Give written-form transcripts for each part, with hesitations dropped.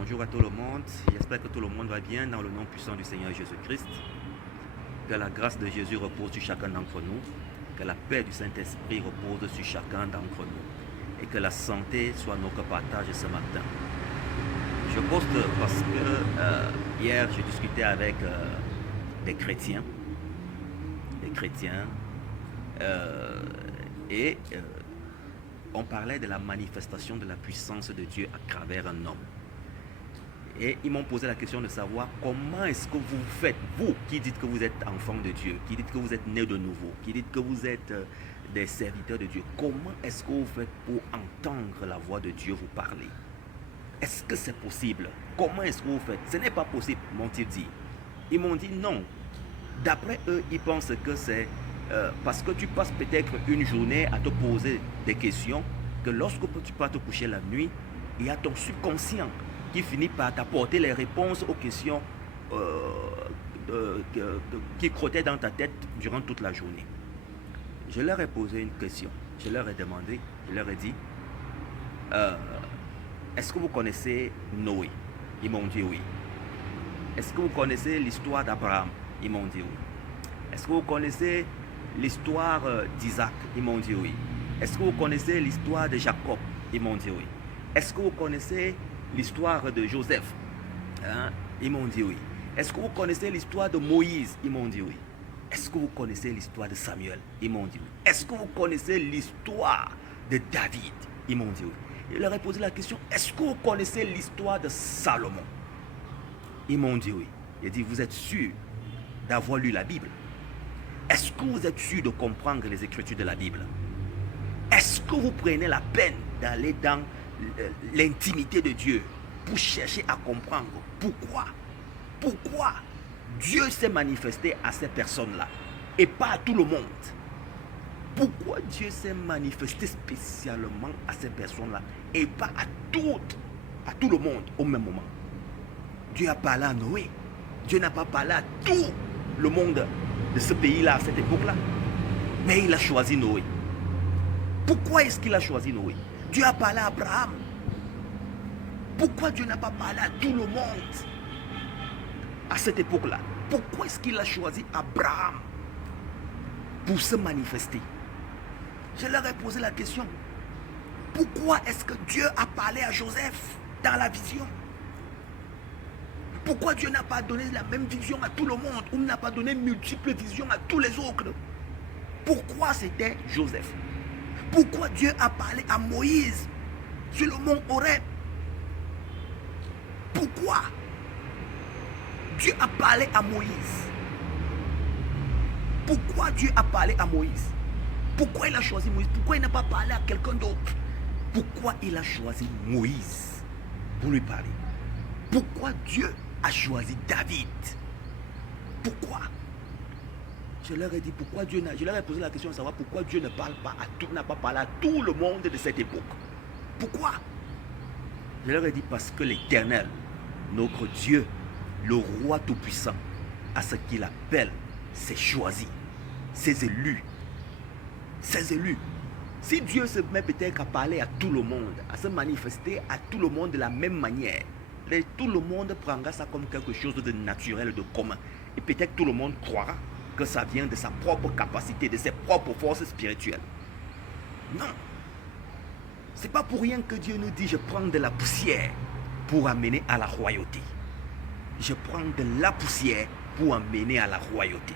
Bonjour à tout le monde, j'espère que tout le monde va bien dans le nom puissant du Seigneur Jésus-Christ. Que la grâce de Jésus repose sur chacun d'entre nous, que la paix du Saint-Esprit repose sur chacun d'entre nous et que la santé soit notre partage ce matin. Je poste parce que hier j'ai discuté avec des chrétiens et on parlait de la manifestation de la puissance de Dieu à travers un homme. Et ils m'ont posé la question de savoir comment est-ce que vous faites, vous qui dites que vous êtes enfant de Dieu, qui dites que vous êtes né de nouveau, qui dites que vous êtes des serviteurs de Dieu, comment est-ce que vous faites pour entendre la voix de Dieu vous parler? Est-ce que c'est possible? Comment est-ce que vous faites? Ce n'est pas possible, m'ont-ils dit. Ils m'ont dit non. D'après eux, ils pensent que c'est parce que tu passes peut-être une journée à te poser des questions, que lorsque tu pars te coucher la nuit, il y a ton subconscient qui finit par t'apporter les réponses aux questions qui crottaient dans ta tête durant toute la journée. Je leur ai posé une question. Je leur ai demandé, je leur ai dit, est-ce que vous connaissez Noé? Ils m'ont dit oui. Est-ce que vous connaissez l'histoire d'Abraham? Ils m'ont dit oui. Est-ce que vous connaissez l'histoire d'Isaac? Ils m'ont dit oui. Est-ce que vous connaissez l'histoire de Jacob? Ils m'ont dit oui. Est-ce que vous connaissez l'histoire de Joseph? Ils m'ont dit oui. Est-ce que vous connaissez l'histoire de Moïse? Ils m'ont dit oui. Est-ce que vous connaissez l'histoire de Samuel? Ils m'ont dit oui. Est-ce que vous connaissez l'histoire de David? Ils m'ont dit oui. Je leur ai posé la question, est-ce que vous connaissez l'histoire de Salomon? Ils m'ont dit oui. J'ai dit, vous êtes sûr d'avoir lu la Bible? Est-ce que vous êtes sûr de comprendre les Écritures de la Bible? Est-ce que vous prenez la peine d'aller dans l'intimité de Dieu pour chercher à comprendre pourquoi Dieu s'est manifesté à ces personnes-là et pas à tout le monde? Pourquoi Dieu s'est manifesté spécialement à ces personnes-là et pas à tout le monde au même moment? Dieu a parlé à Noé. Dieu n'a pas parlé à tout le monde de ce pays-là à cette époque-là. Mais il a choisi Noé. Pourquoi est-ce qu'il a choisi Noé? Dieu a parlé à Abraham. Pourquoi Dieu n'a pas parlé à tout le monde à cette époque-là? Pourquoi est-ce qu'il a choisi Abraham pour se manifester? Je leur ai posé la question. Pourquoi est-ce que Dieu a parlé à Joseph dans la vision? Pourquoi Dieu n'a pas donné la même vision à tout le monde ou n'a pas donné multiples visions à tous les autres? Pourquoi c'était Joseph? Pourquoi Dieu a parlé à Moïse sur le mont Horeb? Pourquoi Dieu a parlé à Moïse? Pourquoi Dieu a parlé à Moïse? Pourquoi il a choisi Moïse? Pourquoi il n'a pas parlé à quelqu'un d'autre? Pourquoi il a choisi Moïse pour lui parler? Pourquoi Dieu a choisi David? Pourquoi? Je leur ai dit pourquoi Dieu n'a... Je leur ai posé la question de savoir pourquoi Dieu ne parle pas à tout, n'a pas parlé à tout le monde de cette époque. Pourquoi? Je leur ai dit parce que l'Éternel, notre Dieu, le roi tout-puissant, à ce qu'il appelle ses choisis, ses élus. Ses élus. Si Dieu se met peut-être à parler à tout le monde, à se manifester à tout le monde de la même manière, tout le monde prendra ça comme quelque chose de naturel, de commun. Et peut-être tout le monde croira que ça vient de sa propre capacité, de ses propres forces spirituelles. Non. C'est pas pour rien que Dieu nous dit, je prends de la poussière pour amener à la royauté. Je prends de la poussière pour amener à la royauté.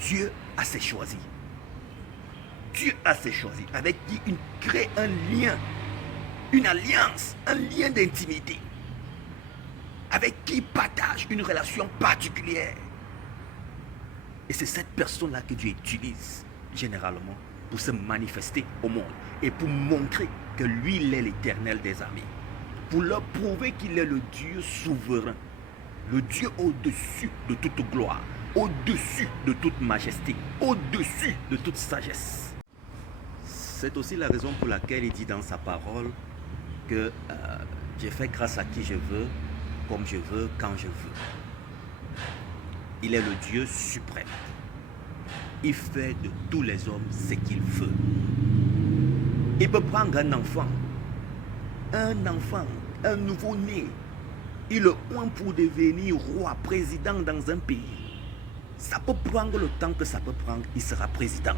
Dieu a ses choisis. Dieu a ses choisis avec qui il crée un lien, une alliance, un lien d'intimité, avec qui il partage une relation particulière. Et c'est cette personne-là que Dieu utilise généralement pour se manifester au monde et pour montrer que lui, il est l'Éternel des armées. Pour leur prouver qu'il est le Dieu souverain, le Dieu au-dessus de toute gloire, au-dessus de toute majesté, au-dessus de toute sagesse. C'est aussi la raison pour laquelle il dit dans sa parole que je fais grâce à qui je veux, comme je veux, quand je veux. Il est le Dieu suprême. Il fait de tous les hommes ce qu'il veut. Il peut prendre un enfant un enfant, un nouveau-né, il le oint pour devenir roi, président dans un pays. Ça peut prendre le temps que ça peut prendre, il sera président.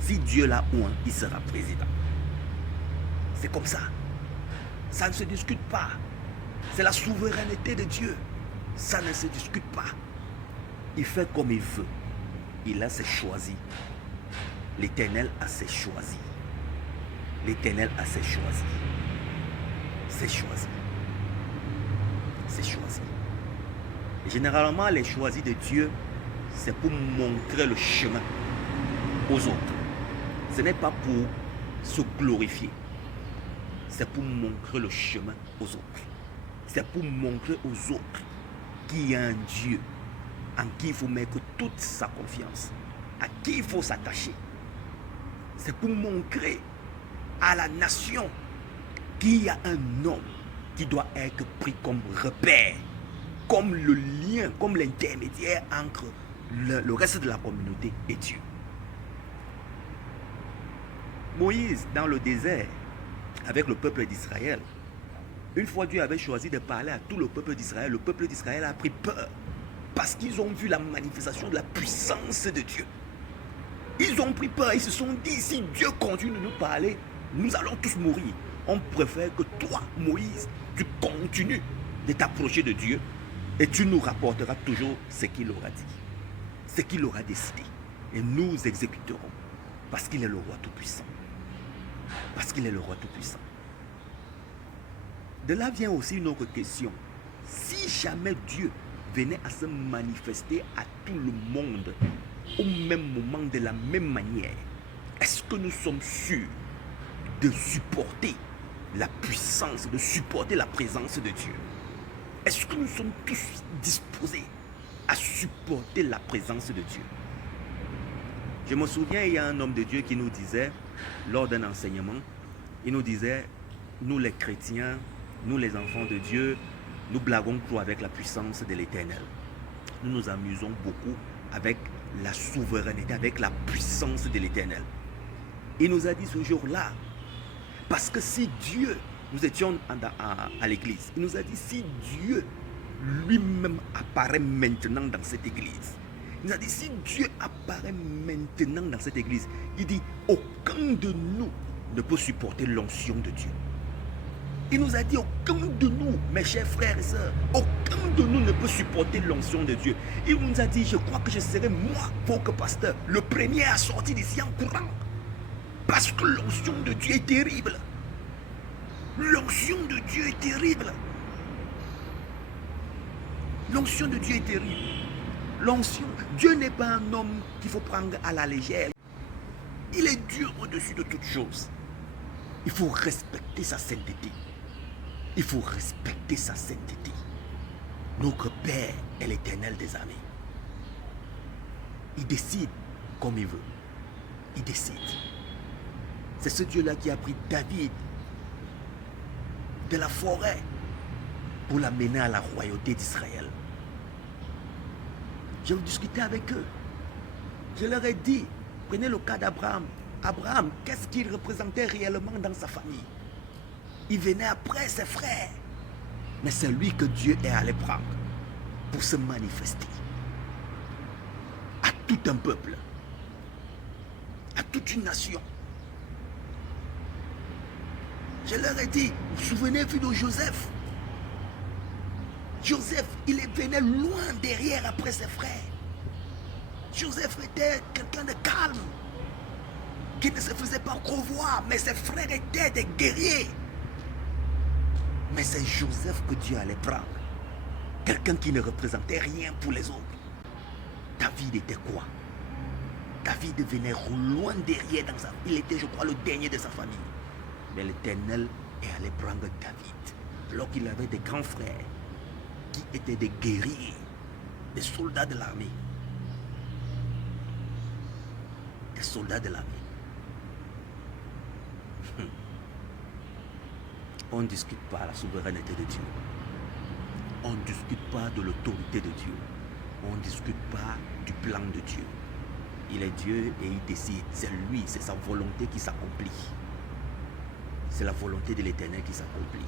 Si Dieu l'a oint, il sera président. C'est comme ça. Ça ne se discute pas. C'est la souveraineté de Dieu. Ça ne se discute pas. Il fait comme il veut. Il a ses choisis. L'Éternel a ses choisis. L'Éternel a ses choisis. C'est choisi. C'est choisi. Et généralement, les choisis de Dieu, c'est pour montrer le chemin aux autres. Ce n'est pas pour se glorifier. C'est pour montrer le chemin aux autres. C'est pour montrer aux autres qu'il y a un Dieu en qui il faut mettre toute sa confiance, à qui il faut s'attacher. C'est pour montrer à la nation qu'il y a un homme qui doit être pris comme repère, comme le lien, comme l'intermédiaire entre le reste de la communauté et Dieu. Moïse, dans le désert, avec le peuple d'Israël, une fois Dieu avait choisi de parler à tout le peuple d'Israël a pris peur parce qu'ils ont vu la manifestation de la puissance de Dieu. Ils ont pris peur, ils se sont dit, si Dieu continue de nous parler, nous allons tous mourir. On préfère que toi, Moïse, tu continues de t'approcher de Dieu et tu nous rapporteras toujours ce qu'il aura dit, ce qu'il aura décidé. Et nous exécuterons parce qu'il est le roi tout-puissant. Parce qu'il est le roi tout-puissant. De là vient aussi une autre question. Si jamais Dieu venait à se manifester à tout le monde au même moment, de la même manière, est-ce que nous sommes sûrs de supporter la puissance, de supporter la présence de Dieu? Est-ce que nous sommes tous disposés à supporter la présence de Dieu? Je me souviens, il y a un homme de Dieu qui nous disait, lors d'un enseignement, il nous disait, nous les chrétiens, nous les enfants de Dieu, nous blaguons trop avec la puissance de l'Éternel. Nous nous amusons beaucoup avec la souveraineté, avec la puissance de l'Éternel. Il nous a dit ce jour-là, parce que si Dieu, nous étions à l'église, il nous a dit si Dieu lui-même apparaît maintenant dans cette église, il nous a dit si Dieu apparaît maintenant dans cette église, il dit aucun de nous ne peut supporter l'onction de Dieu. Il nous a dit aucun de nous, mes chers frères et sœurs, aucun de nous ne peut supporter l'onction de Dieu. Il nous a dit, je crois que je serai moi, votre pasteur, le premier à sortir d'ici en courant. Parce que l'onction de Dieu est terrible. L'onction de Dieu est terrible. L'onction de Dieu est terrible. L'onction, Dieu n'est pas un homme qu'il faut prendre à la légère. Il est Dieu au-dessus de toutes choses. Il faut respecter sa sainteté. Il faut respecter sa sainteté. Notre Père est l'Éternel des armées. Il décide comme il veut. Il décide. C'est ce Dieu-là qui a pris David de la forêt pour l'amener à la royauté d'Israël. Je discutais avec eux. Je leur ai dit, prenez le cas d'Abraham. Abraham, qu'est-ce qu'il représentait réellement dans sa famille? Il venait après ses frères. Mais c'est lui que Dieu est allé prendre pour se manifester à tout un peuple, à toute une nation. Je leur ai dit, vous vous souvenez-vous de Joseph? Joseph, il venait loin derrière après ses frères. Joseph était quelqu'un de calme, qui ne se faisait pas revoir, mais ses frères étaient des guerriers. Mais c'est Joseph que Dieu allait prendre. Quelqu'un qui ne représentait rien pour les autres. David était quoi? David venait loin derrière dans sa... Il était, je crois, le dernier de sa famille. Mais l'Éternel est allé prendre David. Alors qu'il avait des grands frères qui étaient des guerriers, des soldats de l'armée. Des soldats de l'armée. On ne discute pas la souveraineté de Dieu. On ne discute pas de l'autorité de Dieu. On ne discute pas du plan de Dieu. Il est Dieu et il décide. C'est lui, c'est sa volonté qui s'accomplit. C'est la volonté de l'Éternel qui s'accomplit.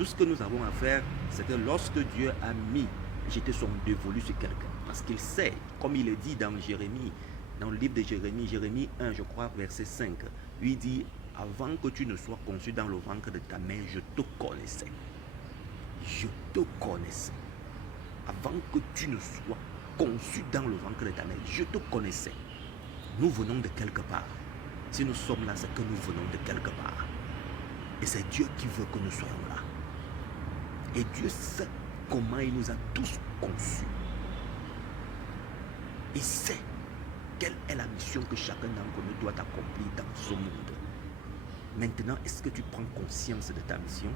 Tout ce que nous avons à faire, c'est que lorsque Dieu a jeté son dévolu sur quelqu'un, parce qu'il sait, comme il est dit dans Jérémie, dans le livre de Jérémie, Jérémie 1, je crois, verset 5, lui dit, avant que tu ne sois conçu dans le ventre de ta mère, je te connaissais. Je te connaissais. Avant que tu ne sois conçu dans le ventre de ta mère, je te connaissais. Nous venons de quelque part. Si nous sommes là, c'est que nous venons de quelque part. Et c'est Dieu qui veut que nous soyons là. Et Dieu sait comment il nous a tous conçus. Il sait quelle est la mission que chacun d'entre nous doit accomplir dans ce monde. Maintenant, est-ce que tu prends conscience de ta mission?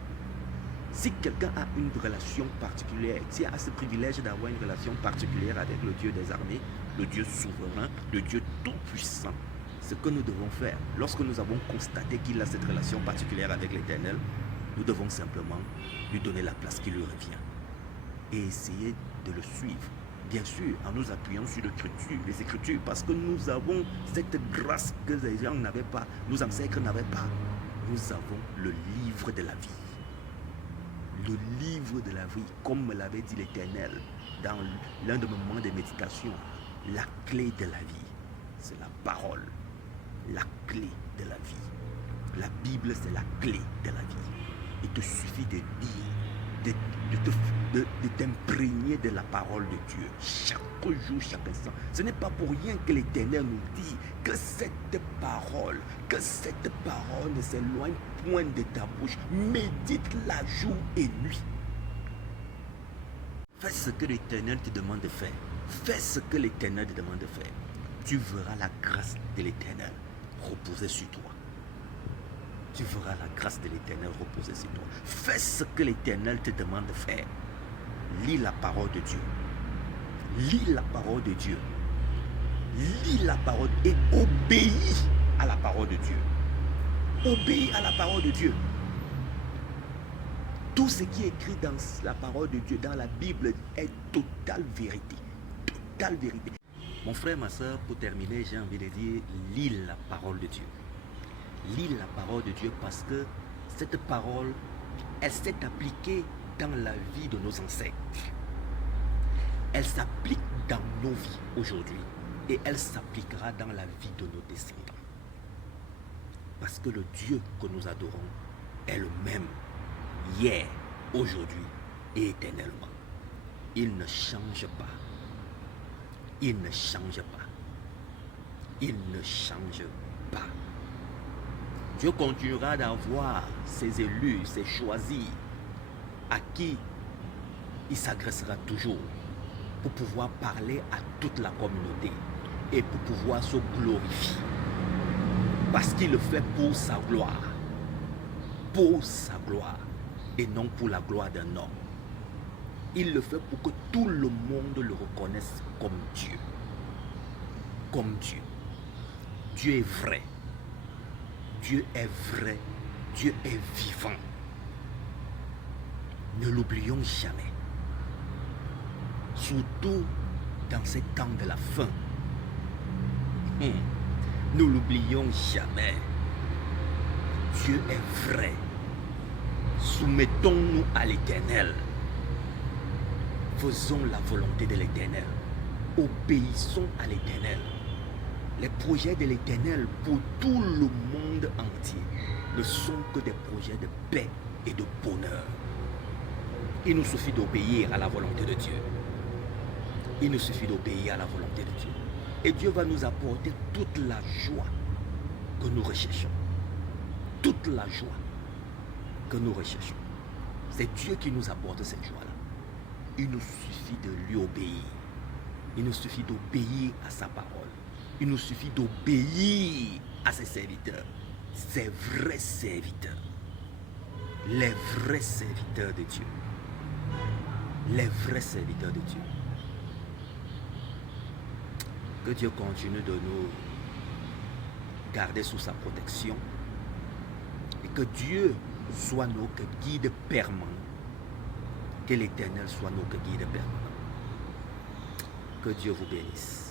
Si quelqu'un a une relation particulière, tu as ce privilège d'avoir une relation particulière avec le Dieu des armées, le Dieu souverain, le Dieu tout-puissant, ce que nous devons faire, lorsque nous avons constaté qu'il a cette relation particulière avec l'Éternel, nous devons simplement lui donner la place qui lui revient et essayer de le suivre. Bien sûr, en nous appuyant sur les Écritures, parce que nous avons cette grâce que les gens n'avaient pas, nos ancêtres n'avaient pas. Nous avons le livre de la vie. Le livre de la vie, comme me l'avait dit l'Éternel dans l'un de mes moments de méditation, la clé de la vie, c'est la parole. La clé de la vie. La Bible, c'est la clé de la vie. Il te suffit de lire, de t'imprégner de la parole de Dieu chaque jour, chaque instant. Ce n'est pas pour rien que l'Éternel nous dit que cette parole ne s'éloigne point de ta bouche. Médite-la jour et nuit. Fais ce que l'Éternel te demande de faire. Fais ce que l'Éternel te demande de faire. Tu verras la grâce de l'Éternel reposer sur toi. Tu verras la grâce de l'Éternel reposer sur toi. Fais ce que l'Éternel te demande de faire. Lis la parole de Dieu. Lis la parole de Dieu. Lis la parole et obéis à la parole de Dieu. Obéis à la parole de Dieu. Tout ce qui est écrit dans la parole de Dieu, dans la Bible, est totale vérité. Totale vérité. Mon frère, ma soeur, pour terminer, j'ai envie de dire, lis la parole de Dieu. Lis la parole de Dieu parce que cette parole, elle s'est appliquée dans la vie de nos ancêtres. Elle s'applique dans nos vies aujourd'hui et elle s'appliquera dans la vie de nos descendants. Parce que le Dieu que nous adorons est le même hier, aujourd'hui et éternellement. Il ne change pas. Il ne change pas. Il ne change pas. Dieu continuera d'avoir ses élus, ses choisis, à qui il s'adressera toujours pour pouvoir parler à toute la communauté et pour pouvoir se glorifier. Parce qu'il le fait pour sa gloire. Pour sa gloire et non pour la gloire d'un homme. Il le fait pour que tout le monde le reconnaisse comme Dieu. Comme Dieu. Dieu est vrai. Dieu est vrai. Dieu est vivant. Ne l'oublions jamais. Surtout dans ces temps de la fin. Ne l'oublions jamais. Dieu est vrai. Soumettons-nous à l'Éternel. Faisons la volonté de l'Éternel. Obéissons à l'Éternel. Les projets de l'Éternel pour tout le monde entier ne sont que des projets de paix et de bonheur. Il nous suffit d'obéir à la volonté de Dieu. Il nous suffit d'obéir à la volonté de Dieu. Et Dieu va nous apporter toute la joie que nous recherchons. Toute la joie que nous recherchons. C'est Dieu qui nous apporte cette joie-là. Il nous suffit de lui obéir. Il nous suffit d'obéir à sa parole. Il nous suffit d'obéir à ses serviteurs. Ses vrais serviteurs. Les vrais serviteurs de Dieu. Les vrais serviteurs de Dieu. Que Dieu continue de nous garder sous sa protection. Et que Dieu soit notre guide permanent. Que l'Éternel soit notre guide permanent. Que Dieu vous bénisse.